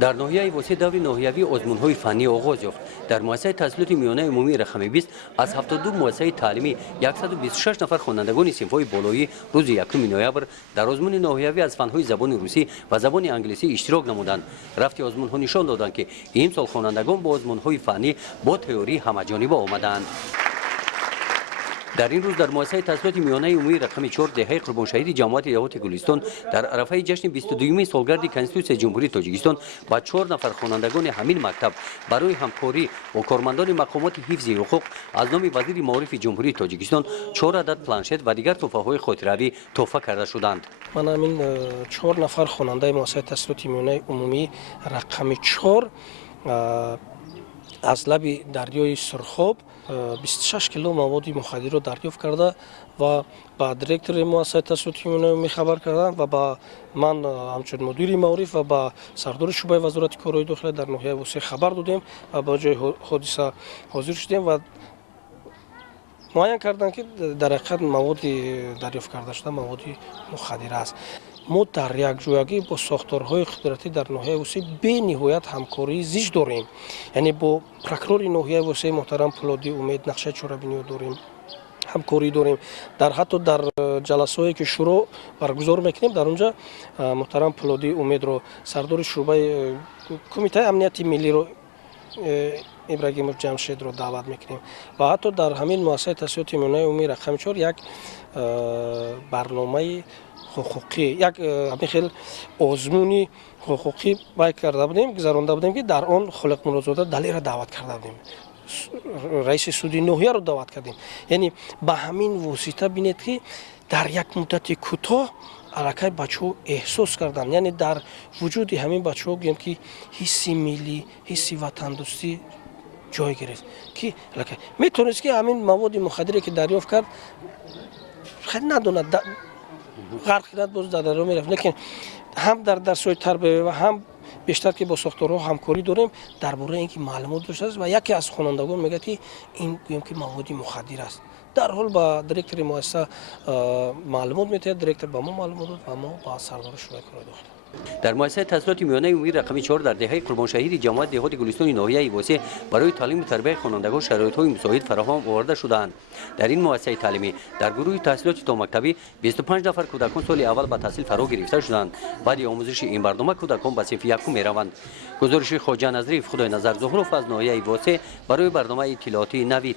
در ناحیه واسه دور ناحیوی آزمون‌های فنی آغاز یافت. در مؤسسه تحصیلات میانه عمومی رقم 20 از 72 مؤسسه تعلیمی 126 نفر خوانندگان صنف‌های بالایی روز 1 نوامبر در آزمون ناحیوی از فن‌های زبان روسی و زبان انگلیسی اشتراک نمودند. رفتی آزمون‌ها نشان دادند که این سال خوانندگان با آزمون‌های فنی با تئوری همه‌جانبه آمدند. در این روز در مؤسسه تحصیلات میانه عمومی رقم 4 دهه قربان شهید جماعت دهات گلستان در عرفه جشن 22 سالگرد کنستیتوسیون جمهوری تاجیکستان با 4 نفر خوانندگان همین مکتب برای همکاری با کارمندان مقامات حفظ حقوق از نام وزیر معارف جمهوری تاجیکستان 4 عدد پلنشت و دیگر تحفه‌های خاطره‌ای تحفه کرده شدند. من همین 4 نفر خواننده مؤسسه تحصیلات میانه عمومی رقم 4 از لب دریای سرخاب 26 کیلو مواد مخدر را دریافت کرده و با دیرکتور مؤسسه تحصیلات میانه خبر کردند و با من همچون مدیر معارف و با سردار شعبه وزارت کارهای داخلی در ناحیه وسیع خبر دادیم و با جای حادثه حاضر شدیم و معین کردند که در حقیقت مواد دریافت کرده شده مواد مخدر است. ما در یک جایگی با ساختارهای قدرتی در ناحیه وسیع به نهایت همکاری زیست داریم. یعنی با پروکرور ناحیه وسیع محترم پولادی امید نقشه چاره‌بینی داریم، همکاری داریم. حتی در جلسه‌ای که شروع برگزار میکنیم در اونجا محترم پولادی امید رو سردار شعبه کمیته امنیت ملی رو ابراهیم جمشید رو دعوت میکنیم و حتی در همین مؤسسه تحصیلات میانه عمومی رقم 4 یک برنامه حقوقی یک خیلی آزمونی حقوقی باید کرده بودیم گذرانده بودیم که در آن خالق مرادزاده دلی را دعوت کرده بودیم، رئیس سودی ناحیه رو دعوت کردیم. یعنی به همین واسطه بینید که در یک مدت کوتاه علاقه بچه‌ها احساس کردن، یعنی در وجود همین بچه‌ها گیم که حس ملی، حس وطن دوستی جای گرفت که علاقه میتونست که همین مواد مخدری که دریافت کرد خیلی ندونه غرق کرد باز در رو میرفت، لیکن هم در درس‌های تربیتی و هم بیشتر که با ساختارها همکاری داریم درباره اینکه معلومات داشته است و یکی از خوانندگان میگه که این گویم که مواد مخدر است. در حال با دیرکتور مؤسسه معلومات میده، دیرکتور با ما معلومات داد و ما با سردار شورای کارهای داخلی. در مؤسسه تحصیلات میانه عمومی رقم 4 در دهه قربان شهید جماعت دهات گلستان ناحیه واسع برای تعلیم و تربیت خوانندگان شرایط‌های مساعد فراهم آورده شدند. در این مؤسسه تعلیمی در گروه تحصیلات تا مکتبی 25 نفر کودکان سال اول به تحصیل فرا گرفته شدند. بعد آموزش این برنامه کودکان به صف یکم میروند. گزارش خواجه نظری خدای نظر ظهروف از ناحیه واسع برای برنامه اطلاعاتی نوید.